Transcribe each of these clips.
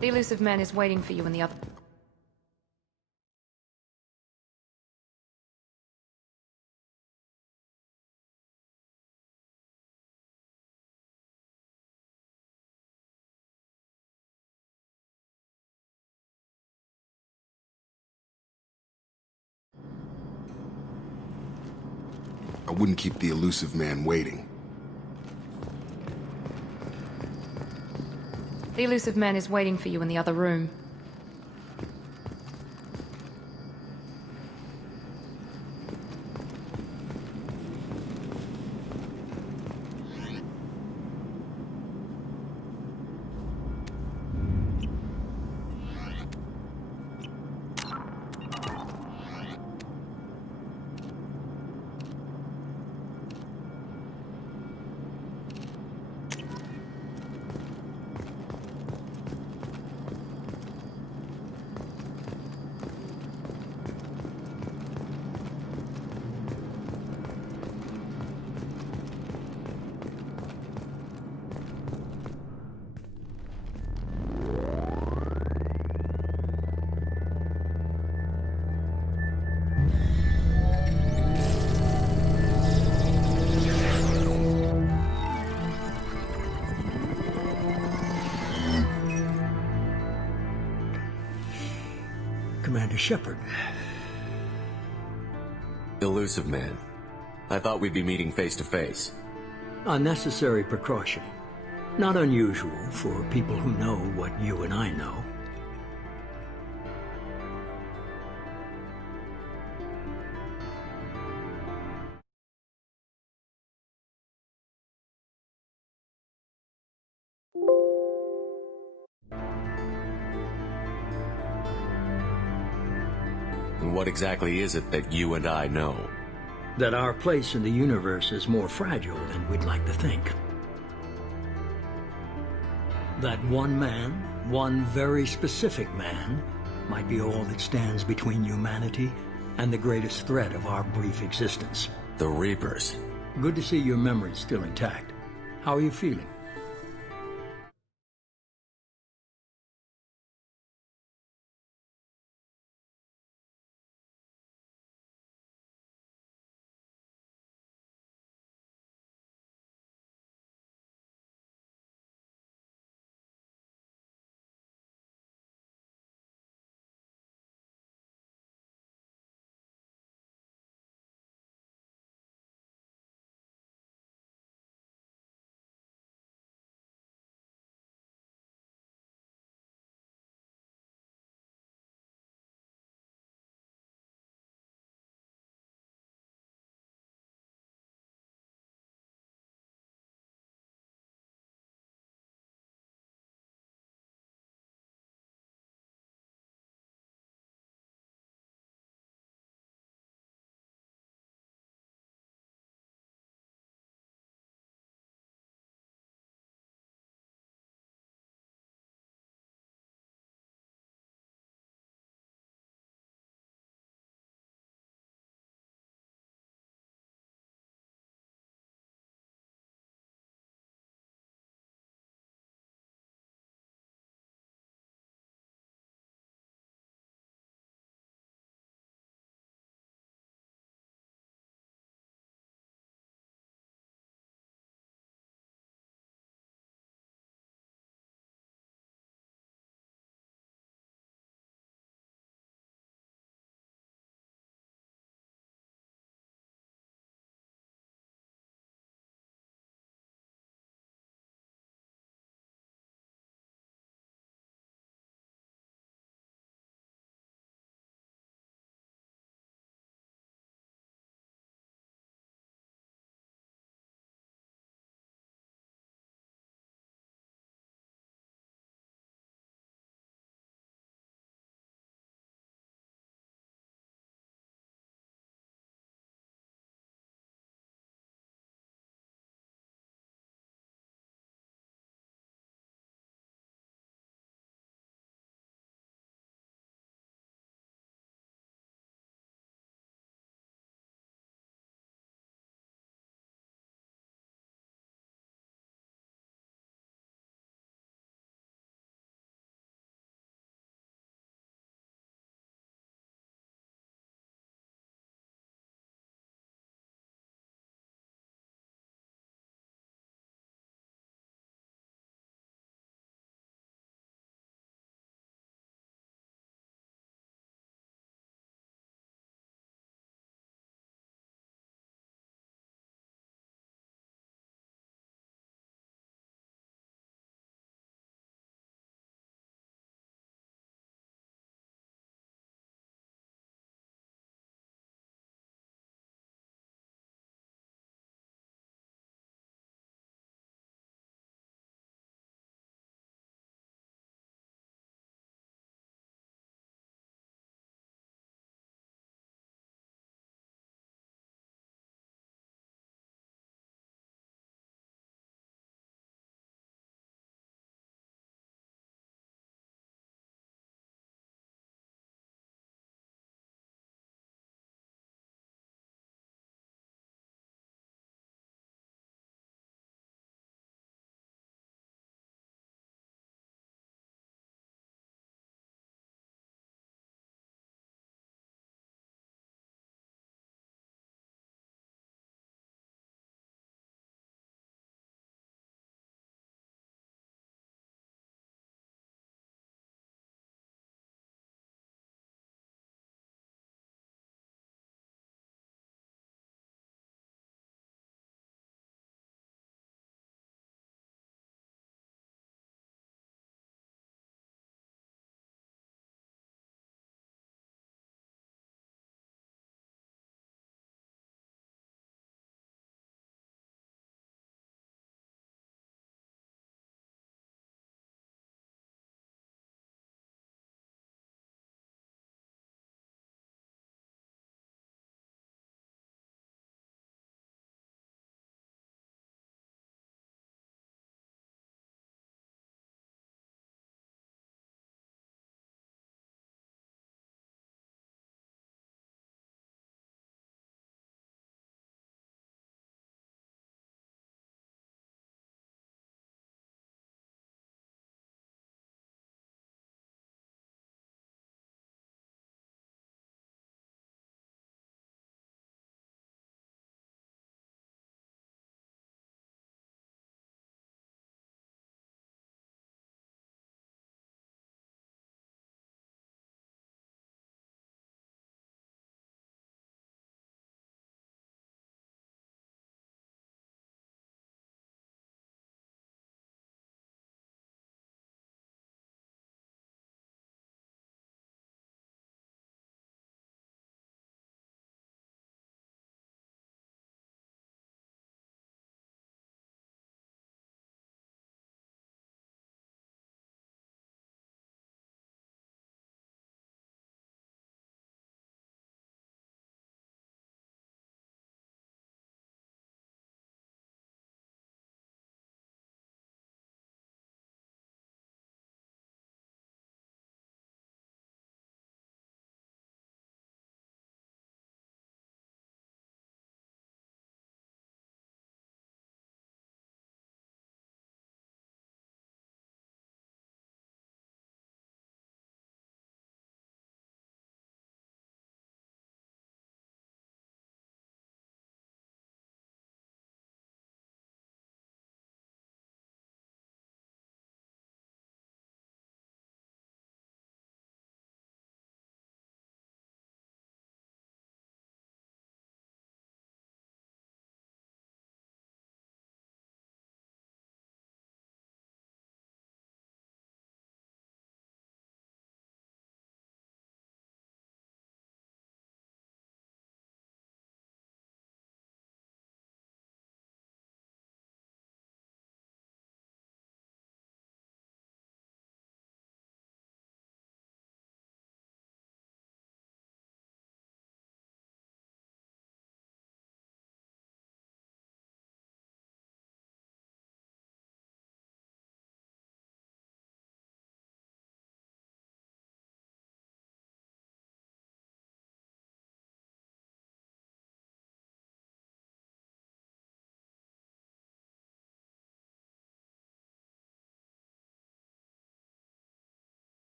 The elusive man is waiting for you in the other... I wouldn't keep the elusive man waiting. The elusive man is waiting for you in the other room. Commander Shepard. Elusive man. I thought we'd be meeting face to face. A necessary precaution. Not unusual for people who know what you and I know. And what exactly is it that you and I know? That our place in the universe is more fragile than we'd like to think. That one man, one very specific man, might be all that stands between humanity and the greatest threat of our brief existence. The Reapers. Good to see your memory's still intact. How are you feeling?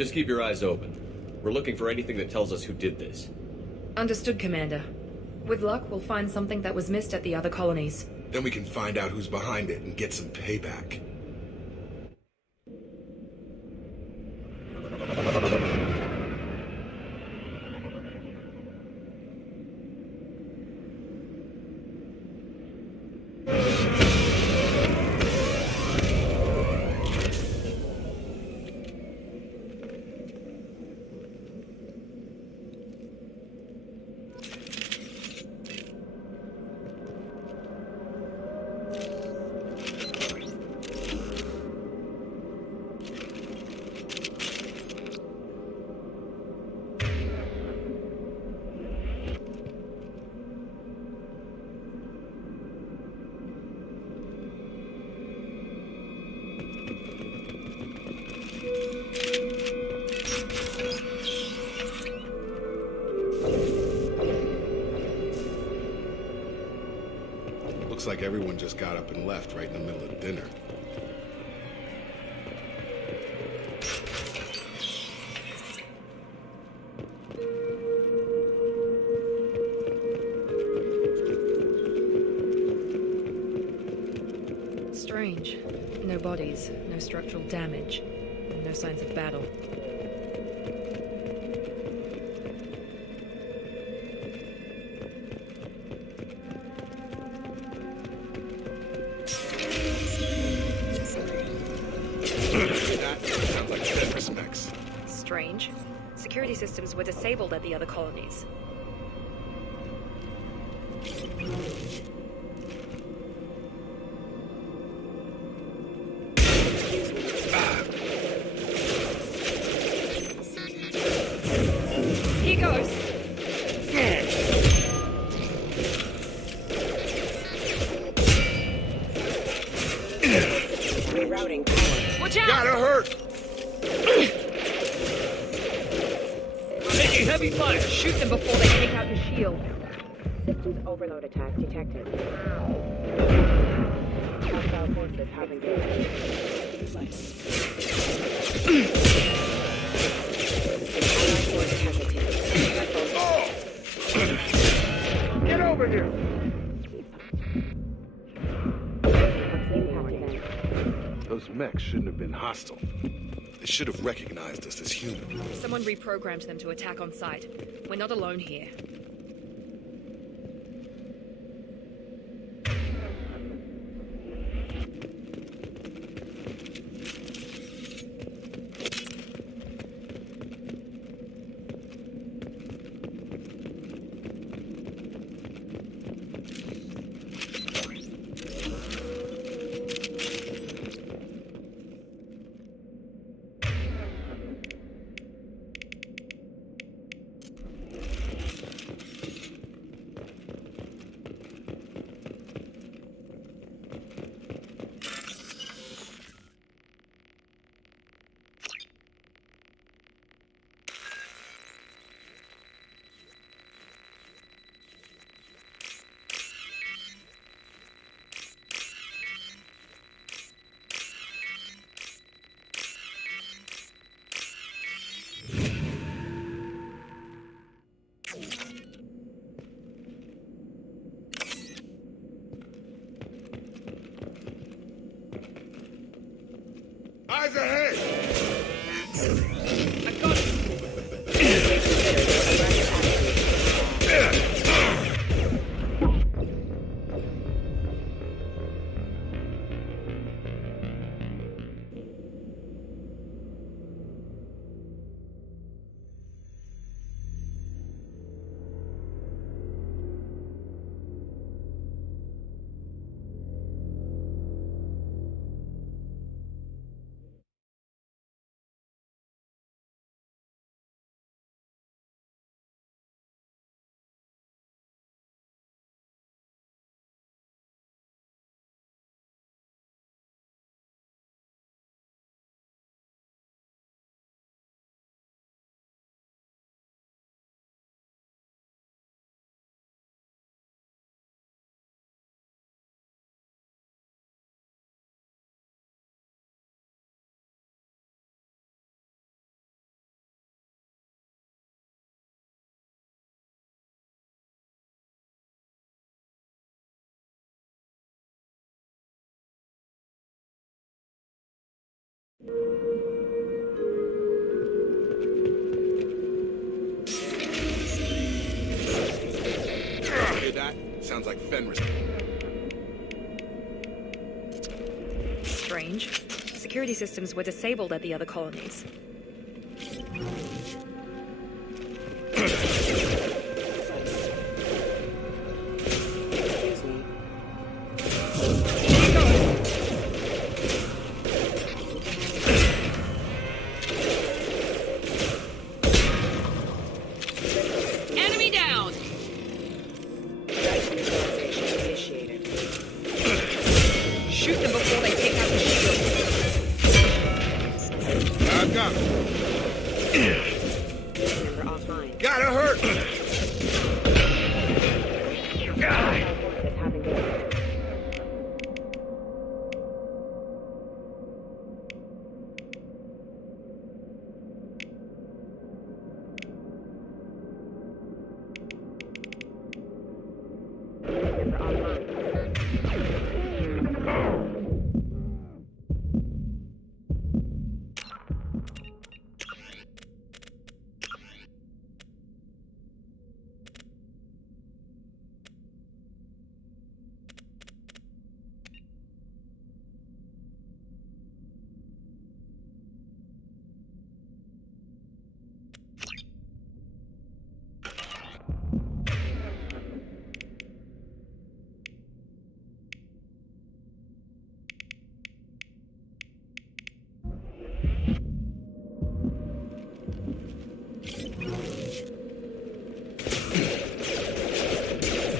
Just keep your eyes open. We're looking for anything that tells us who did this. Understood, Commander. With luck, we'll find something that was missed at the other colonies. Then we can find out who's behind it and get some payback. Looks like everyone just got up and left right in the middle of dinner. Strange. No bodies, no structural damage, and no signs of battle. That sounds like dead respects. Strange. Security systems were disabled at the other colonies. Here goes! Rerouting power. Watch out! Gotta hurt! Taking heavy fire! Shoot them before they take out the shield. Systems overload attack detected. Hostile forces have engaged. Allied force hesitating. Get over here! Impact event. Those mechs shouldn't have been hostile. They should have recognized us as human. Someone reprogrammed them to attack on sight. We're not alone here. Eyes ahead! I got it! like Fenris. Strange. Security systems were disabled at the other colonies. Excuse me. Enemy down! Threat neutralization initiated. Shoot them before they take out the shield. I've got him. Member offline. Gotta hurt! Alpha forces have engaged. Member offline.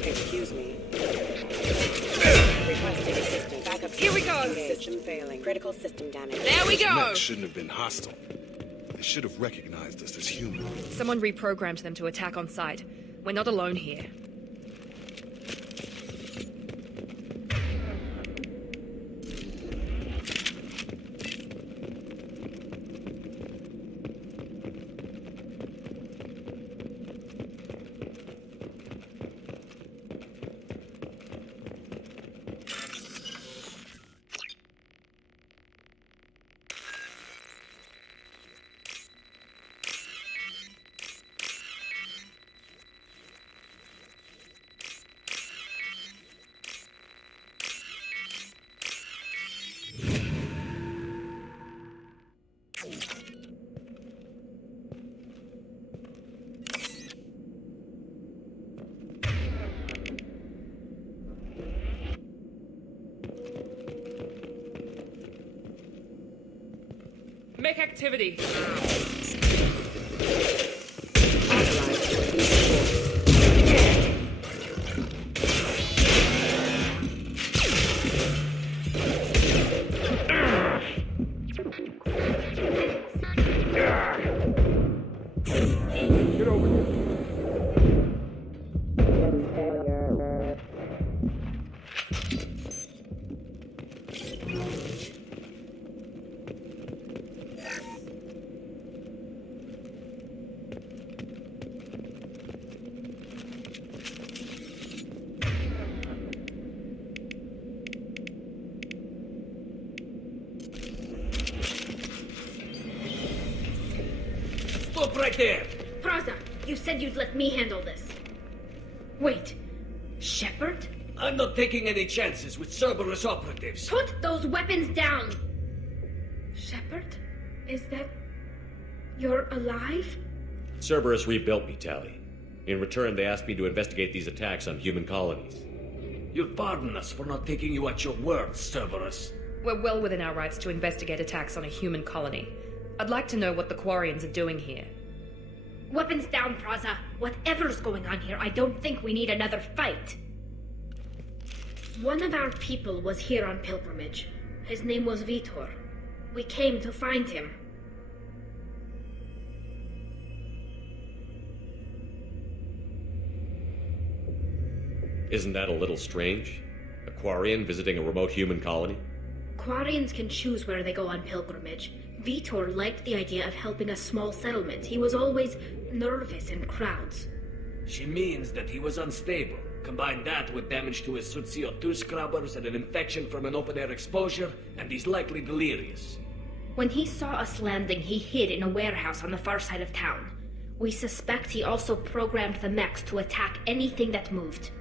Excuse me. Requesting assistance. Backup. Here we go. System failing. Critical system damage. There we go! Mech shouldn't have been hostile. They should have recognized us as human. Someone reprogrammed them to attack on sight. We're not alone here. Make activity. Stop right there! Praza, you said you'd let me handle this. Wait, Shepard? I'm not taking any chances with Cerberus operatives. Put those weapons down! Shepard? Is that... you're alive? Cerberus rebuilt me, Tally. In return, they asked me to investigate these attacks on human colonies. You'll pardon us for not taking you at your word, Cerberus. We're well within our rights to investigate attacks on a human colony. I'd like to know what the Quarians are doing here. Weapons down, Praza. Whatever's going on here, I don't think we need another fight. One of our people was here on pilgrimage. His name was Vitor. We came to find him. Isn't that a little strange? A Quarian visiting a remote human colony? Quarians can choose where they go on pilgrimage. Vitor liked the idea of helping a small settlement. He was always nervous in crowds. She means that he was unstable. Combine that with damage to his suit CO2 scrubbers and an infection from an open-air exposure, and he's likely delirious. When he saw us landing, he hid in a warehouse on the far side of town. We suspect he also programmed the mechs to attack anything that moved.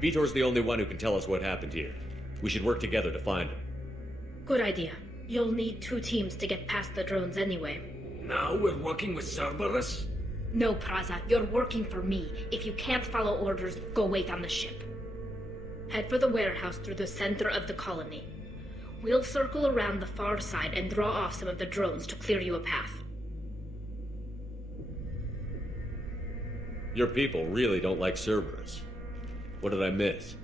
Vitor's the only one who can tell us what happened here. We should work together to find him. Good idea. You'll need 2 teams to get past the drones anyway. Now we're working with Cerberus? No, Praza, you're working for me. If you can't follow orders, go wait on the ship. Head for the warehouse through the center of the colony. We'll circle around the far side and draw off some of the drones to clear you a path. Your people really don't like Cerberus. What did I miss?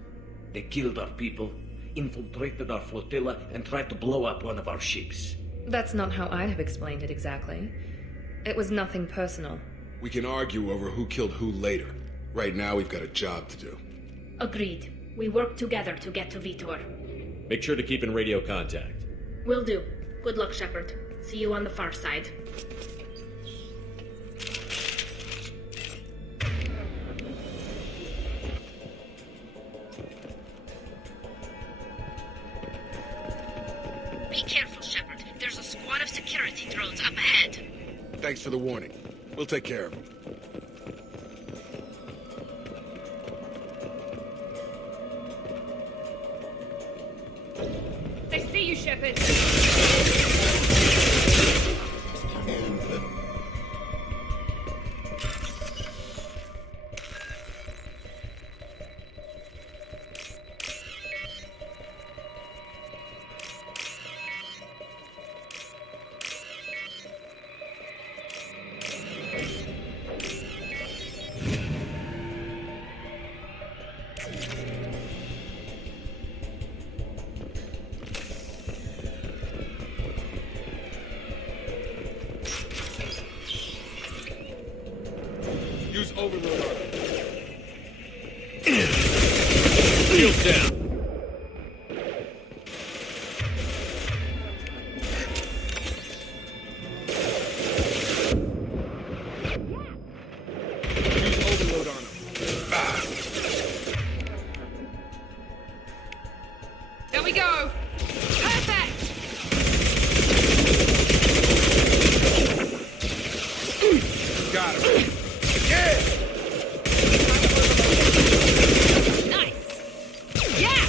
They killed our people, infiltrated our flotilla, and tried to blow up one of our ships. That's not how I'd have explained it exactly. It was nothing personal. We can argue over who killed who later. Right now, we've got a job to do. Agreed. We work together to get to Vitor. Make sure to keep in radio contact. Will do. Good luck, Shepard. See you on the far side. Be careful, Shepard. There's a squad of security drones up ahead. Thanks for the warning. We'll take care of them. They see you, Shepard. Use overload on it. Shields down. Use overload on him. There we go. Perfect. Got him. Yeah! Nice. Yeah.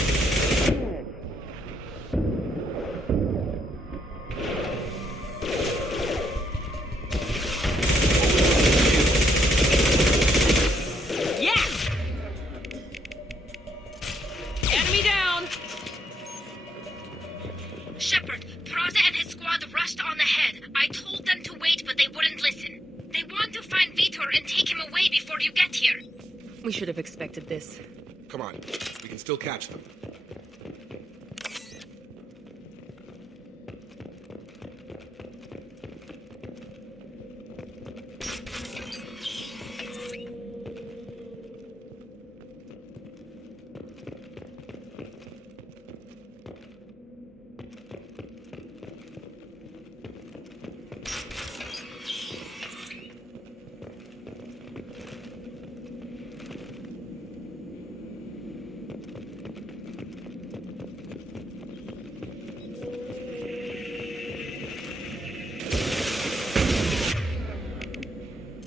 Yeah. Enemy down. Shepard, Praza and his squad rushed on ahead. I told them to wait, but they wouldn't listen. They want to find Vitor and take him away before you get here. We should have expected this. Come on. We can still catch them.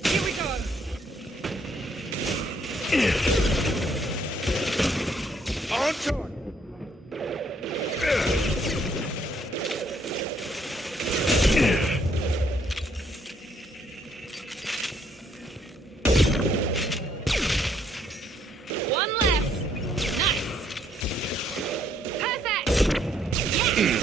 Here we go. On target! One less. Nice. Perfect. Yeah.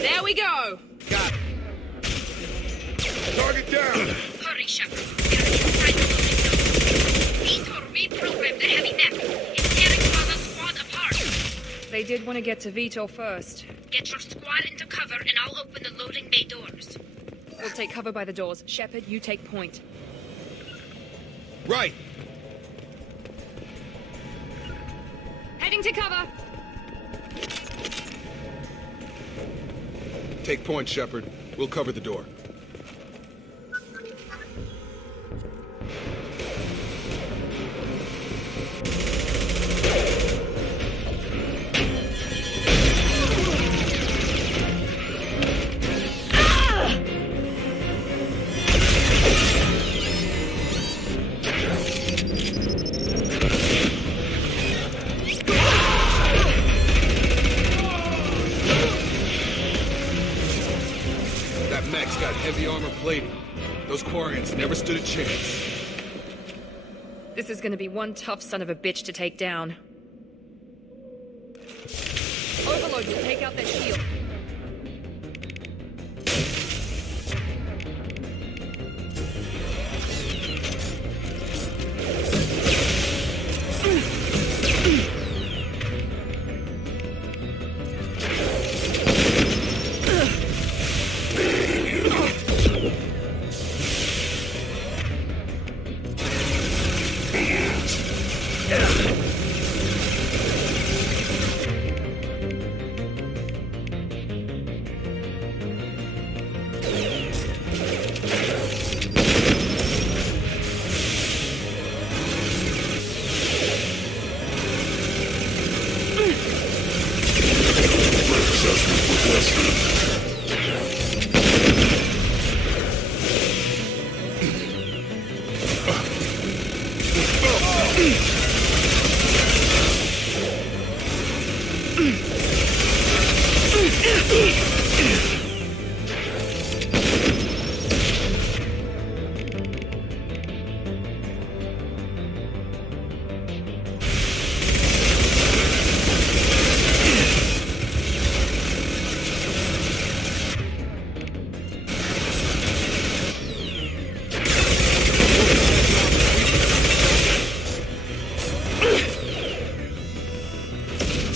There we go. Got it. Target down! Hurry, Shepard. They're inside the loading zone. Vitor reprogrammed the heavy net. It's tearing Praza's squad apart. They did want to get to Vitor first. Get your squad into cover and I'll open the loading bay doors. We'll take cover by the doors. Shepard, you take point. Right! Heading to cover. Take point, Shepard. We'll cover the door. mech's got heavy armor plating. Those Quarians never stood a chance. This is gonna be one tough son of a bitch to take down. Overlord will take out that shield.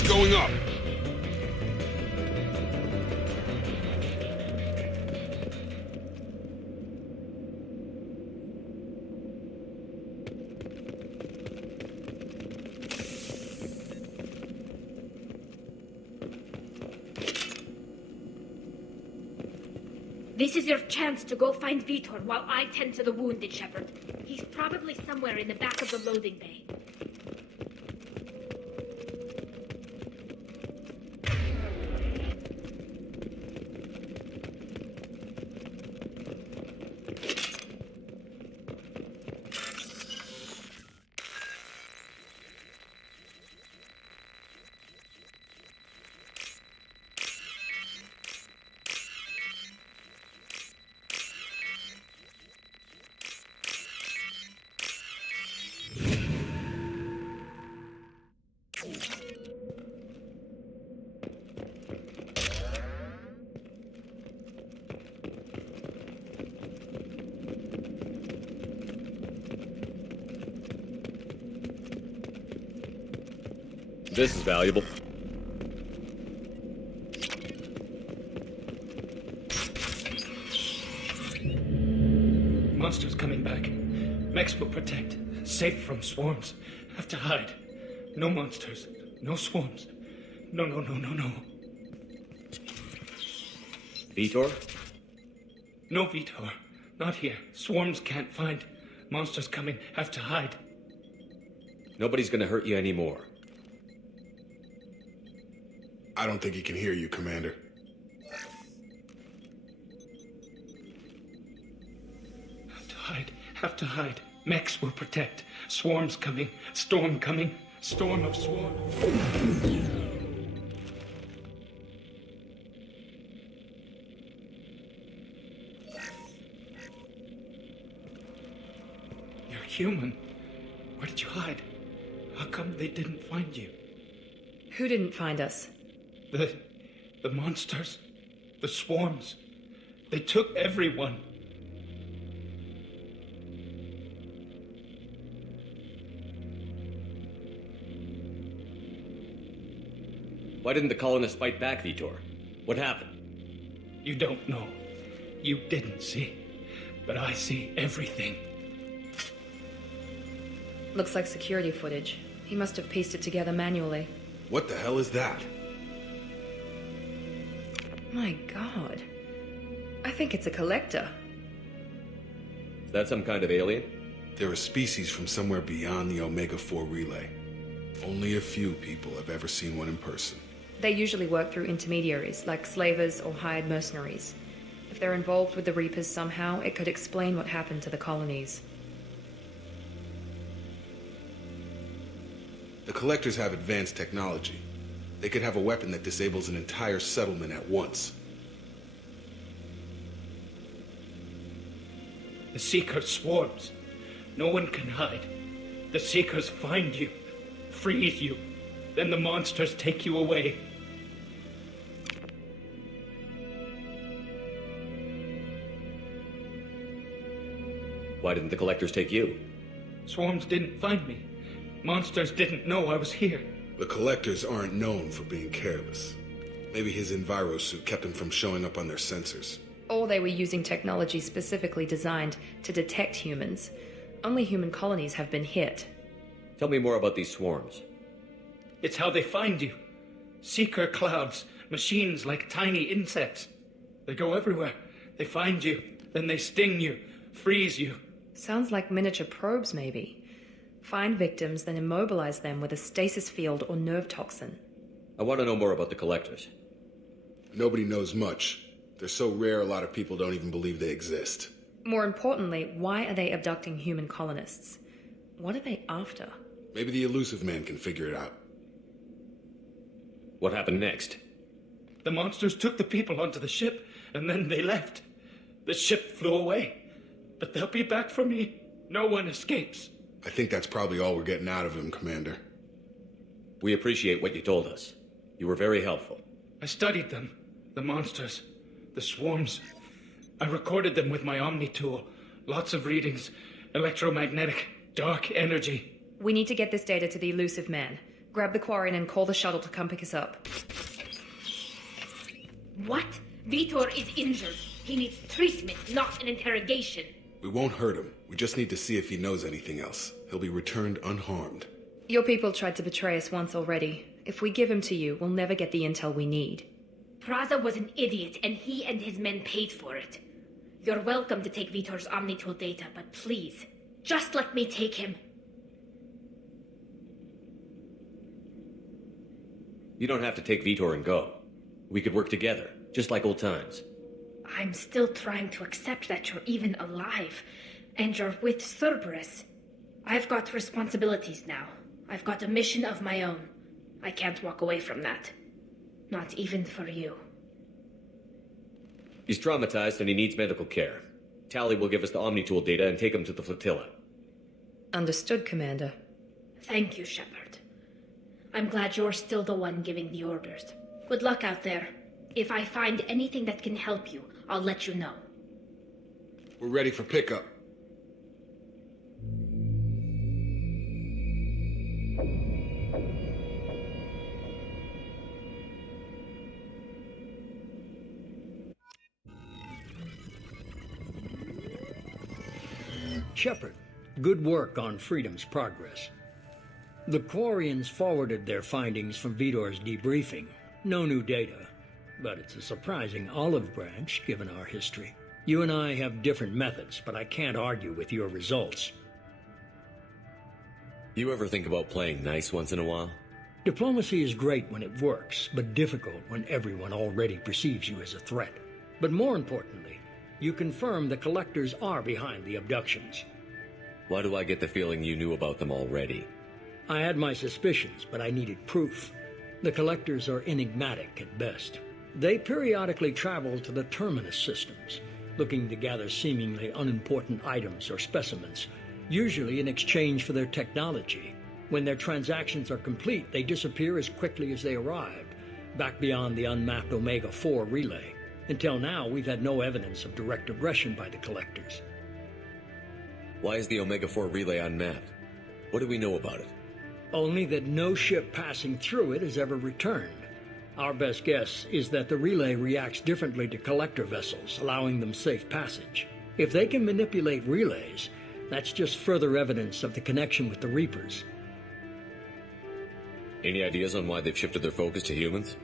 Going up. This is your chance to go find Vitor while I tend to the wounded, Shepard. He's probably somewhere in the back of the loading bay. This is valuable. Monsters coming back. Mechs will protect. Safe from swarms. Have to hide. No monsters. No swarms. No. Vitor? No Vitor. Not here. Swarms can't find. Monsters coming. Have to hide. Nobody's gonna hurt you anymore. I don't think he can hear you, Commander. Have to hide. Have to hide. Mechs will protect. Swarms coming. Storm coming. Storm of swarms. You're human. Where did you hide? How come they didn't find you? Who didn't find us? The monsters. The swarms. They took everyone. Why didn't the colonists fight back, Vitor? What happened? You don't know. You didn't see. But I see everything. Looks like security footage. He must have pieced it together manually. What the hell is that? My god. I think it's a collector. Is that some kind of alien? They're a species from somewhere beyond the Omega-4 relay. Only a few people have ever seen one in person. They usually work through intermediaries, like slavers or hired mercenaries. If they're involved with the Reapers somehow, it could explain what happened to the colonies. The Collectors have advanced technology. They could have a weapon that disables an entire settlement at once. The Seeker swarms. No one can hide. The Seekers find you, freeze you, then the monsters take you away. Why didn't the Collectors take you? Swarms didn't find me. Monsters didn't know I was here. The Collectors aren't known for being careless. Maybe his Enviro suit kept him from showing up on their sensors. Or they were using technology specifically designed to detect humans. Only human colonies have been hit. Tell me more about these swarms. It's how they find you. Seeker clouds, machines like tiny insects. They go everywhere. They find you, then they sting you, freeze you. Sounds like miniature probes, maybe. Find victims, then immobilize them with a stasis field or nerve toxin. I want to know more about the Collectors. Nobody knows much. They're so rare, a lot of people don't even believe they exist. More importantly, why are they abducting human colonists? What are they after? Maybe the Elusive Man can figure it out. What happened next? The monsters took the people onto the ship, and then they left. The ship flew away. But they'll be back for me. No one escapes. I think that's probably all we're getting out of him, Commander. We appreciate what you told us. You were very helpful. I studied them. The monsters. The swarms. I recorded them with my Omni tool. Lots of readings. Electromagnetic. Dark energy. We need to get this data to the Elusive Man. Grab the Quarian and call the shuttle to come pick us up. What? Vitor is injured. He needs treatment, not an interrogation. We won't hurt him. We just need to see if he knows anything else. He'll be returned unharmed. Your people tried to betray us once already. If we give him to you, we'll never get the intel we need. Praza was an idiot, and he and his men paid for it. You're welcome to take Vitor's Omnitool data, but please, just let me take him. You don't have to take Vitor and go. We could work together, just like old times. I'm still trying to accept that you're even alive, and you're with Cerberus. I've got responsibilities now. I've got a mission of my own. I can't walk away from that. Not even for you. He's traumatized and he needs medical care. Tali will give us the Omnitool data and take him to the flotilla. Understood, Commander. Thank you, Shepard. I'm glad you're still the one giving the orders. Good luck out there. If I find anything that can help you, I'll let you know. We're ready for pickup. Shepard, good work on Freedom's progress. The Quarians forwarded their findings from Vitor's debriefing. No new data, but it's a surprising olive branch given our history. You and I have different methods, but I can't argue with your results. You ever think about playing nice once in a while? Diplomacy is great when it works, but difficult when everyone already perceives you as a threat. But more importantly, you confirm the Collectors are behind the abductions. Why do I get the feeling you knew about them already? I had my suspicions, but I needed proof. The Collectors are enigmatic at best. They periodically travel to the Terminus systems, looking to gather seemingly unimportant items or specimens, usually in exchange for their technology. When their transactions are complete, they disappear as quickly as they arrived, back beyond the unmapped Omega-4 relay. Until now, we've had no evidence of direct aggression by the Collectors. Why is the Omega-4 relay unmapped? What do we know about it? Only that no ship passing through it has ever returned. Our best guess is that the relay reacts differently to Collector vessels, allowing them safe passage. If they can manipulate relays, that's just further evidence of the connection with the Reapers. Any ideas on why they've shifted their focus to humans?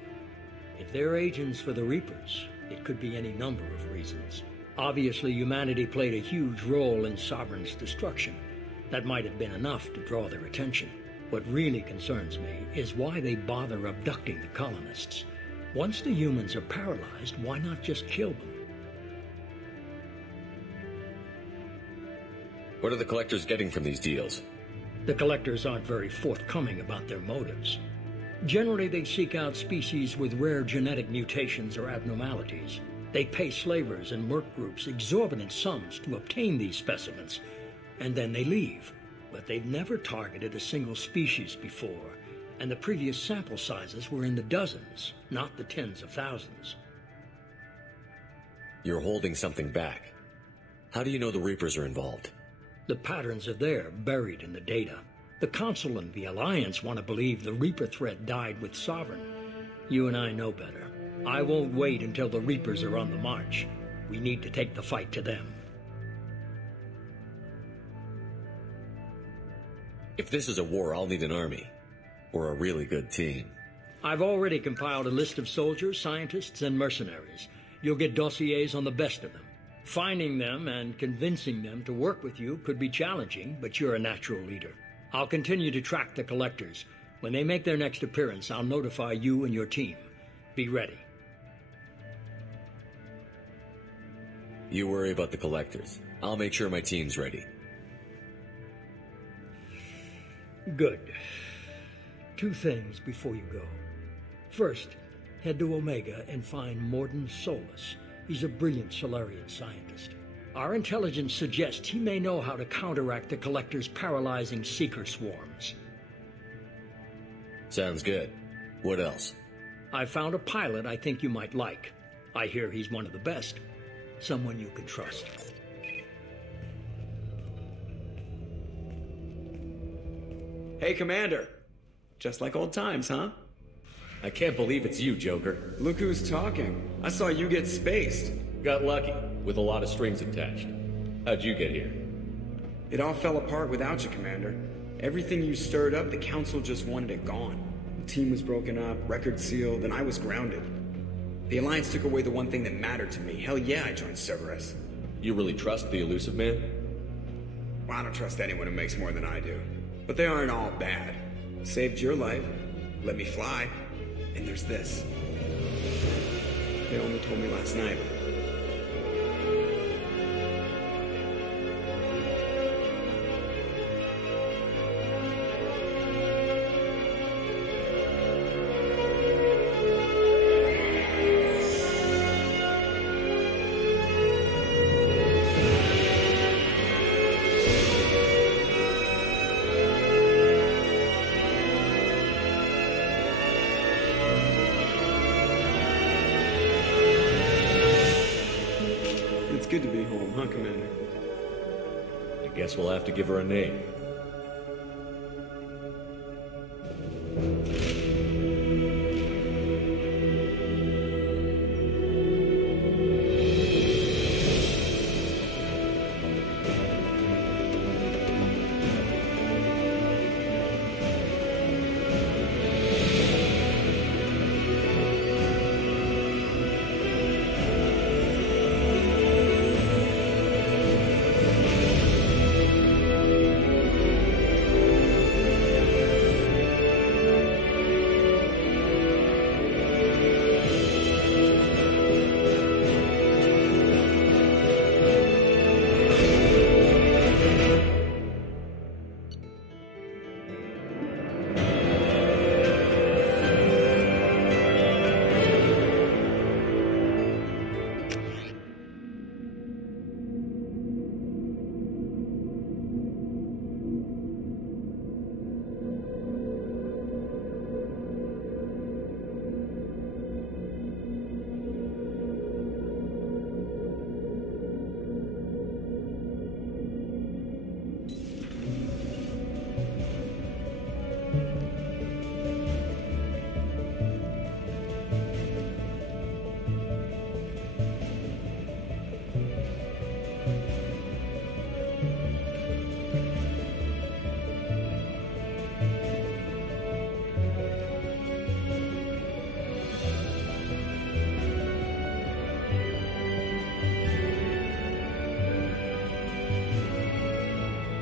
If they're agents for the Reapers, it could be any number of reasons. Obviously, humanity played a huge role in Sovereign's destruction. That might have been enough to draw their attention. What really concerns me is why they bother abducting the colonists. Once the humans are paralyzed, why not just kill them? What are the Collectors getting from these deals? The Collectors aren't very forthcoming about their motives. Generally, they seek out species with rare genetic mutations or abnormalities. They pay slavers and merc groups exorbitant sums to obtain these specimens, and then they leave. But they've never targeted a single species before, and the previous sample sizes were in the dozens, not the tens of thousands. You're holding something back. How do you know the Reapers are involved? The patterns are there, buried in the data. The Council and the Alliance want to believe the Reaper threat died with Sovereign. You and I know better. I won't wait until the Reapers are on the march. We need to take the fight to them. If this is a war, I'll need an army. Or a really good team. I've already compiled a list of soldiers, scientists, and mercenaries. You'll get dossiers on the best of them. Finding them and convincing them to work with you could be challenging, but you're a natural leader. I'll continue to track the collectors. When they make their next appearance, I'll notify you and your team. Be ready. You worry about the collectors. I'll make sure my team's ready. Good. 2 things before you go. First, head to Omega and find Mordin Solus. He's a brilliant Solarian scientist. Our intelligence suggests he may know how to counteract the Collector's paralyzing Seeker swarms. Sounds good. What else? I found a pilot I think you might like. I hear he's one of the best. Someone you can trust. Hey, Commander. Just like old times, huh? I can't believe it's you, Joker. Look who's talking. I saw you get spaced. Got lucky, with a lot of strings attached. How'd you get here? It all fell apart without you, Commander. Everything you stirred up, the Council just wanted it gone. The team was broken up, record sealed, and I was grounded. The Alliance took away the one thing that mattered to me. Hell yeah, I joined Cerberus. You really trust the Elusive Man? Well, I don't trust anyone who makes more than I do. But they aren't all bad. Saved your life, let me fly, and there's this. They only told me last night. It's good to be home, huh, Commander? I guess we'll have to give her a name.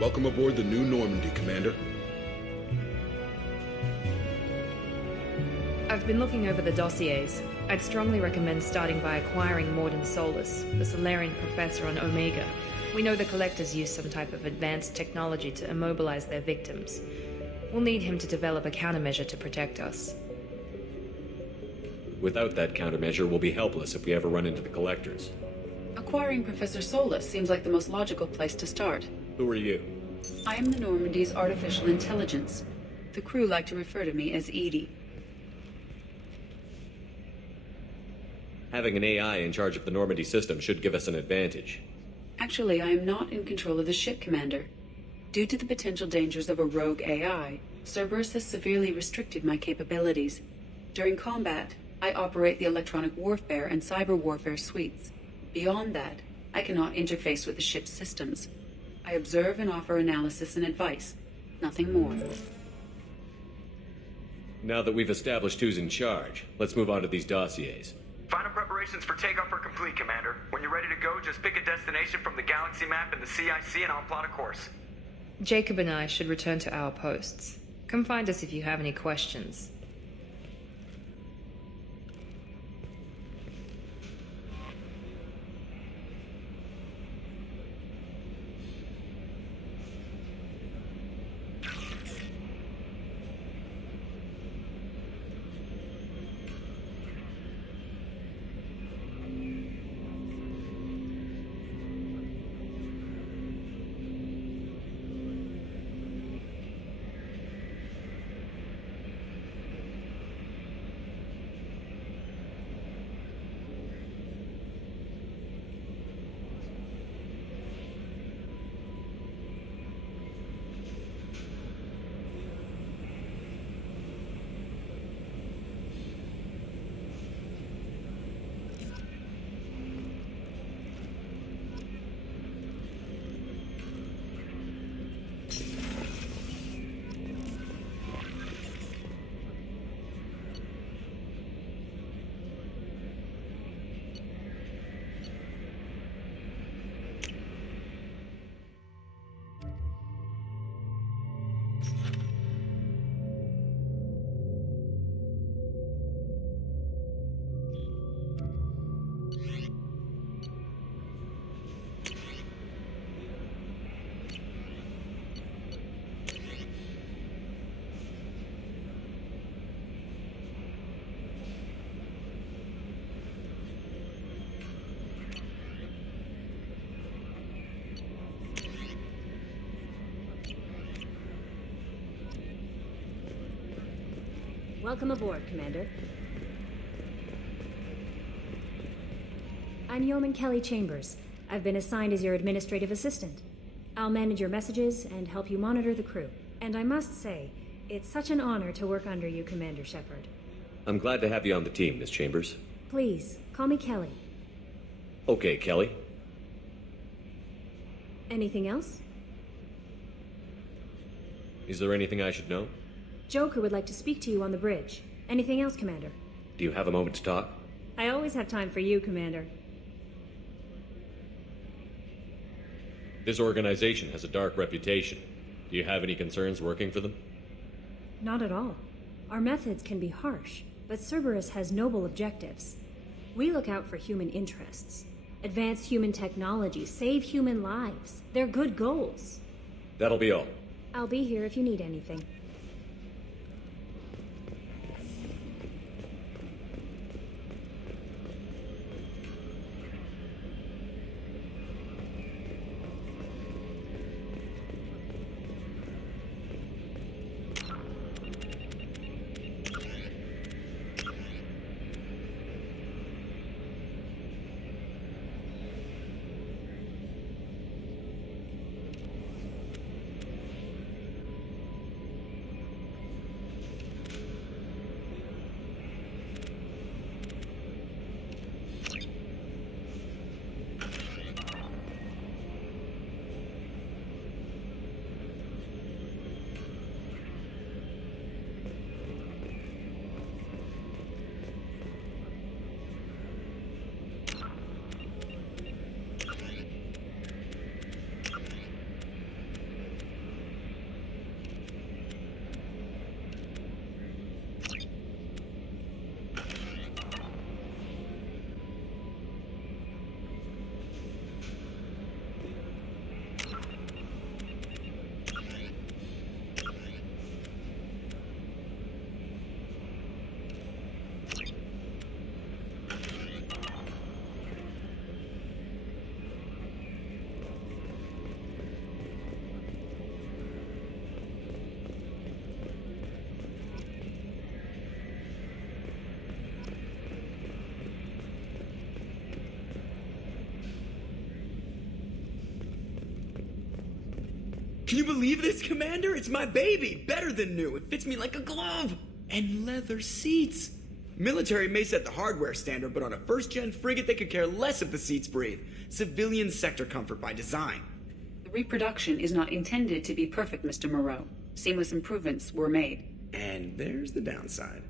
Welcome aboard the New Normandy, Commander. I've been looking over the dossiers. I'd strongly recommend starting by acquiring Mordin Solus, the Solarian professor on Omega. We know the Collectors use some type of advanced technology to immobilize their victims. We'll need him to develop a countermeasure to protect us. Without that countermeasure, we'll be helpless if we ever run into the Collectors. Acquiring Professor Solus seems like the most logical place to start. Who are you? I am the Normandy's artificial intelligence. The crew like to refer to me as Edie. Having an AI in charge of the Normandy system should give us an advantage. Actually, I am not in control of the ship, Commander. Due to the potential dangers of a rogue AI, Cerberus has severely restricted my capabilities. During combat, I operate the electronic warfare and cyber warfare suites. Beyond that, I cannot interface with the ship's systems. I observe and offer analysis and advice. Nothing more. Now that we've established who's in charge, let's move on to these dossiers. Final preparations for takeoff are complete, Commander. When you're ready to go, just pick a destination from the galaxy map and the CIC and I'll plot a course. Jacob and I should return to our posts. Come find us if you have any questions. Welcome aboard, Commander. I'm Yeoman Kelly Chambers. I've been assigned as your administrative assistant. I'll manage your messages and help you monitor the crew. And I must say, it's such an honor to work under you, Commander Shepard. I'm glad to have you on the team, Miss Chambers. Please, call me Kelly. Okay, Kelly. Anything else? Is there anything I should know? Joker would like to speak to you on the bridge. Anything else, Commander? Do you have a moment to talk? I always have time for you, Commander. This organization has a dark reputation. Do you have any concerns working for them? Not at all. Our methods can be harsh, but Cerberus has noble objectives. We look out for human interests. Advance human technology, save human lives. They're good goals. That'll be all. I'll be here if you need anything. Can you believe this, Commander? It's my baby! Better than new. It fits me like a glove! And leather seats! Military may set the hardware standard, but on a first-gen frigate, they could care less if the seats breathe. Civilian sector comfort by design. The reproduction is not intended to be perfect, Mr. Moreau. Seamless improvements were made. And there's the downside.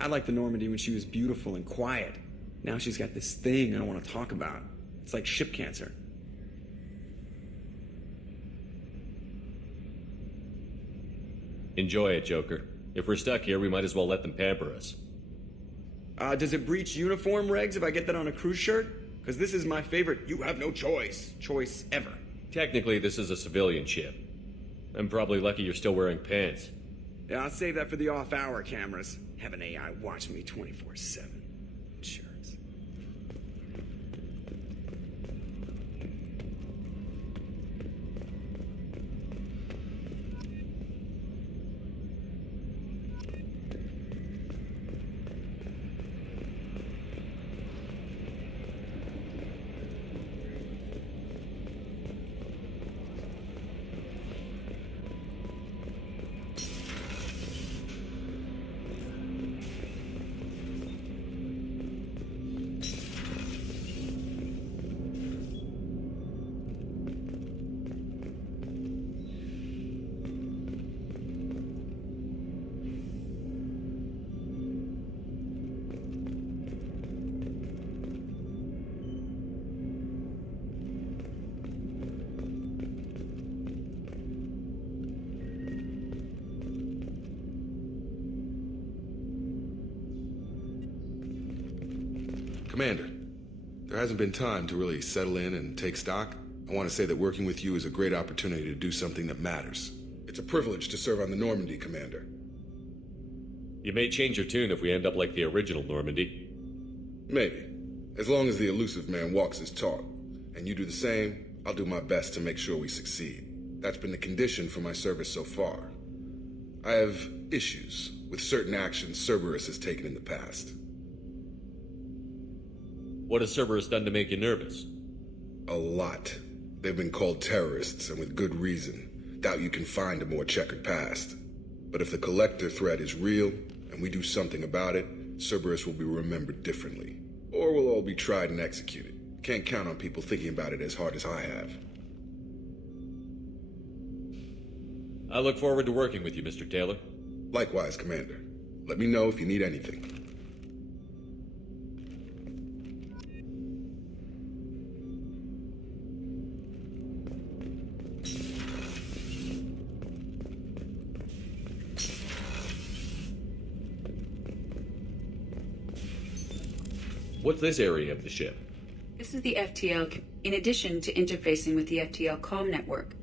I liked the Normandy when she was beautiful and quiet. Now she's got this thing I don't want to talk about. It's like ship cancer. Enjoy it, Joker. If we're stuck here, we might as well let them pamper us. Does it breach uniform regs if I get that on a cruise shirt? Because this is my favorite you have no choice ever. Technically, this is a civilian ship. I'm probably lucky you're still wearing pants. Yeah, I'll save that for the off-hour cameras. Have an AI watch me 24/7. Insurance. Commander, there hasn't been time to really settle in and take stock. I want to say that working with you is a great opportunity to do something that matters. It's a privilege to serve on the Normandy, Commander. You may change your tune if we end up like the original Normandy. Maybe. As long as the elusive man walks his talk, and you do the same, I'll do my best to make sure we succeed. That's been the condition for my service so far. I have issues with certain actions Cerberus has taken in the past. What has Cerberus done to make you nervous? A lot. They've been called terrorists, and with good reason. Doubt you can find a more checkered past. But if the Collector threat is real, and we do something about it, Cerberus will be remembered differently. Or we'll all be tried and executed. Can't count on people thinking about it as hard as I have. I look forward to working with you, Mr. Taylor. Likewise, Commander. Let me know if you need anything. What's this area of the ship? This is the FTL, in addition to interfacing with the FTL comm network.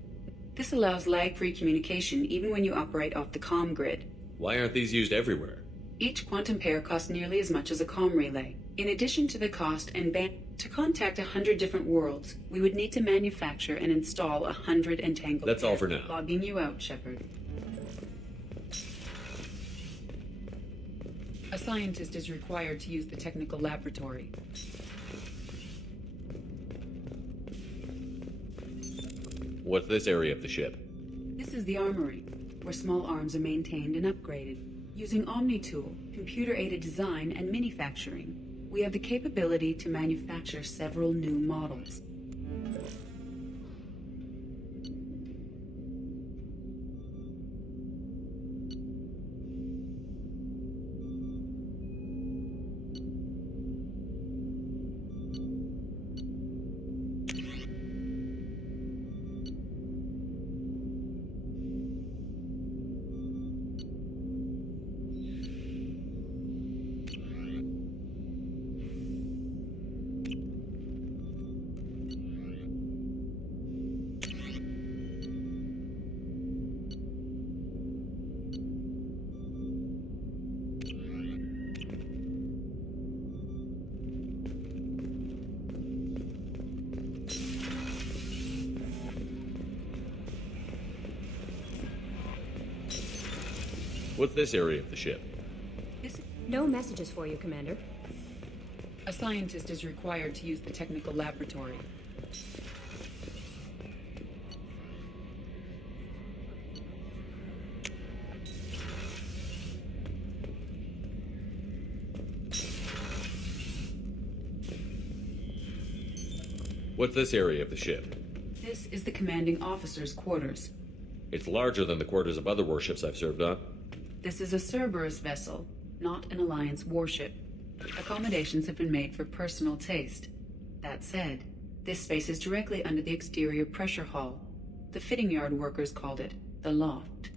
This allows lag-free communication even when you operate off the comm grid. Why aren't these used everywhere? Each quantum pair costs nearly as much as a comm relay. In addition to the cost and to contact 100 different worlds, we would need to manufacture and install 100 entangled That's all for now. Logging you out, Shepard. A scientist is required to use the technical laboratory. What's this area of the ship? This is the armory, where small arms are maintained and upgraded. Using OmniTool, computer-aided design, and manufacturing, we have the capability to manufacture several new models. What's this area of the ship? No messages for you, Commander. A scientist is required to use the technical laboratory. What's this area of the ship? This is the commanding officer's quarters. It's larger than the quarters of other warships I've served on. This is a Cerberus vessel, not an Alliance warship. Accommodations have been made for personal taste. That said, this space is directly under the exterior pressure hull. The fitting yard workers called it the loft.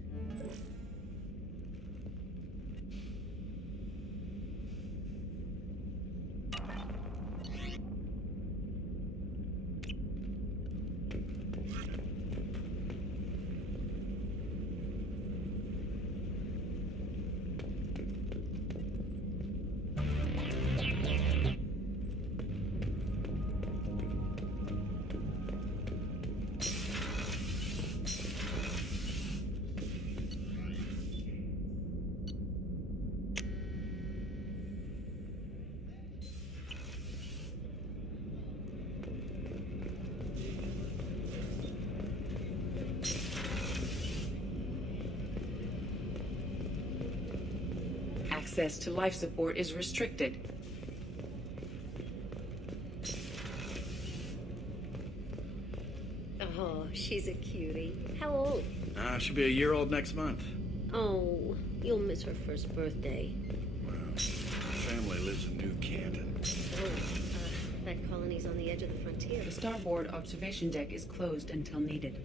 Access to life support is restricted. Oh, she's a cutie. How old? She'll be a year old next month. Oh, you'll miss her first birthday. Well, family lives in New Canton. Oh, that colony's on the edge of the frontier. The starboard observation deck is closed until needed.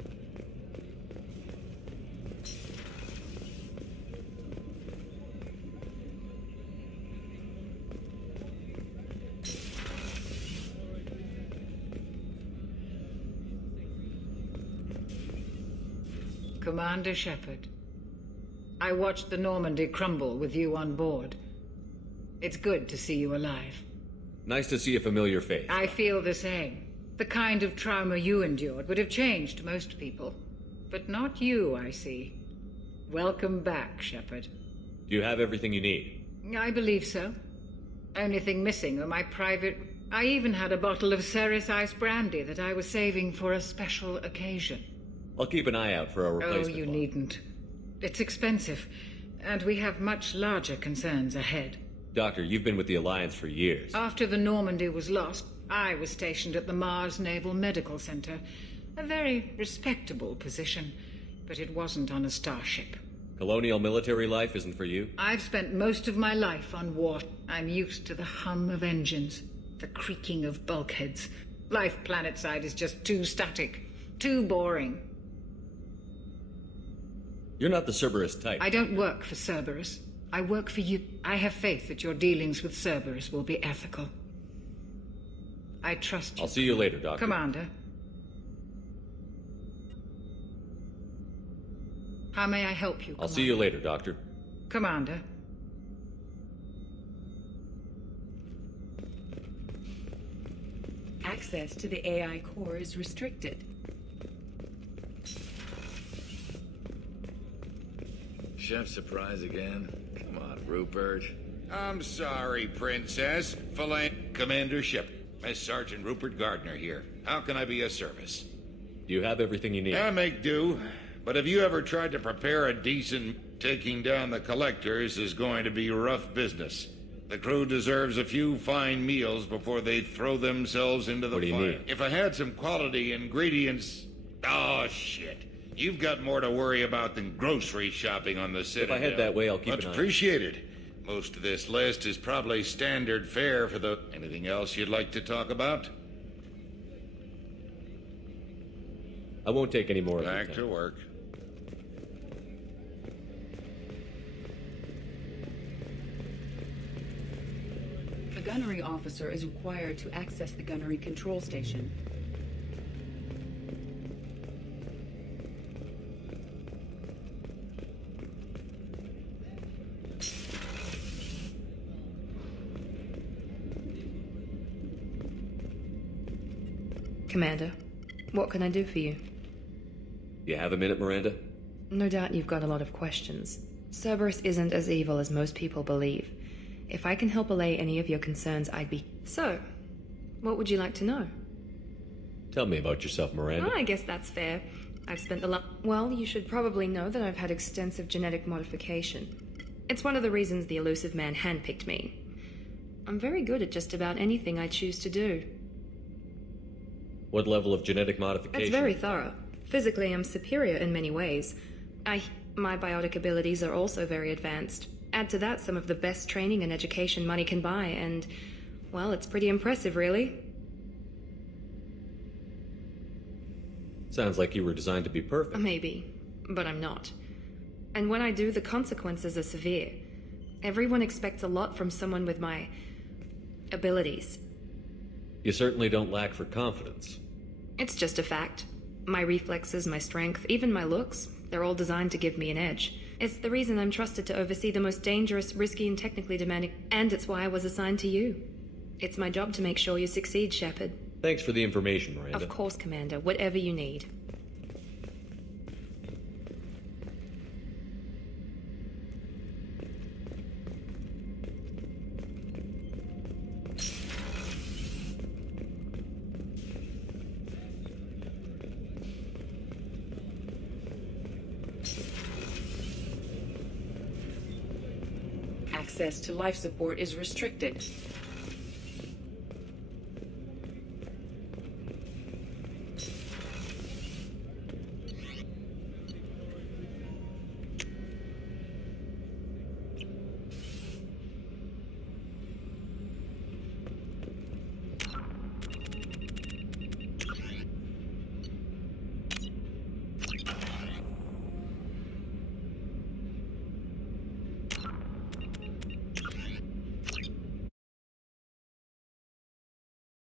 Commander Shepard, I watched the Normandy crumble with you on board. It's good to see you alive. Nice to see a familiar face. I feel the same. The kind of trauma you endured would have changed most people. But not you, I see. Welcome back, Shepard. Do you have everything you need? I believe so. Only thing missing are my private... I even had a bottle of Ceres Ice Brandy that I was saving for a special occasion. I'll keep an eye out for a replacement. Oh, you needn't. It's expensive, and we have much larger concerns ahead. Doctor, you've been with the Alliance for years. After the Normandy was lost, I was stationed at the Mars Naval Medical Center. A very respectable position, but it wasn't on a starship. Colonial military life isn't for you? I've spent most of my life on war. I'm used to the hum of engines, the creaking of bulkheads. Life planetside is just too static, too boring. You're not the Cerberus type. I don't work for Cerberus. I work for you. I have faith that your dealings with Cerberus will be ethical. I trust you. I'll see you later, Doctor. Commander. How may I help you, Commander? I'll see you later, Doctor. Commander. Access to the AI core is restricted. Chef surprise again? Come on, Rupert. I'm sorry, Princess. Commander Shepard. Miss Sergeant Rupert Gardner here. How can I be of service? Do you have everything you need? I make do. But have you ever tried to prepare a decent... Taking down the collectors is going to be rough business. The crew deserves a few fine meals before they throw themselves into the fire. What do you need? If I had some quality ingredients... Oh, shit. You've got more to worry about than grocery shopping on the Citadel. If I head that way, I'll keep Much an eye. appreciated. Most of this list is probably standard fare for the... Anything else you'd like to talk about? I won't take any more of your Back time. to work. The gunnery officer is required to access the gunnery control station. Commander, what can I do for you? You have a minute, Miranda? No doubt you've got a lot of questions. Cerberus isn't as evil as most people believe. If I can help allay any of your concerns, I'd be... So, what would you like to know? Tell me about yourself, Miranda. Oh, I guess that's fair. I've spent Well, you should probably know that I've had extensive genetic modification. It's one of the reasons the Elusive Man handpicked me. I'm very good at just about anything I choose to do. What level of genetic modification? That's very thorough. Physically, I'm superior in many ways. My biotic abilities are also very advanced. Add to that some of the best training and education money can buy, and, well, it's pretty impressive, really. Sounds like you were designed to be perfect. Maybe, but I'm not. And when I do, the consequences are severe. Everyone expects a lot from someone with my abilities. You certainly don't lack for confidence. It's just a fact. My reflexes, my strength, even my looks, they're all designed to give me an edge. It's the reason I'm trusted to oversee the most dangerous, risky, and technically demanding, and it's why I was assigned to you. It's my job to make sure you succeed, Shepard. Thanks for the information, Miranda. Of course, Commander. Whatever you need. Access to life support is restricted.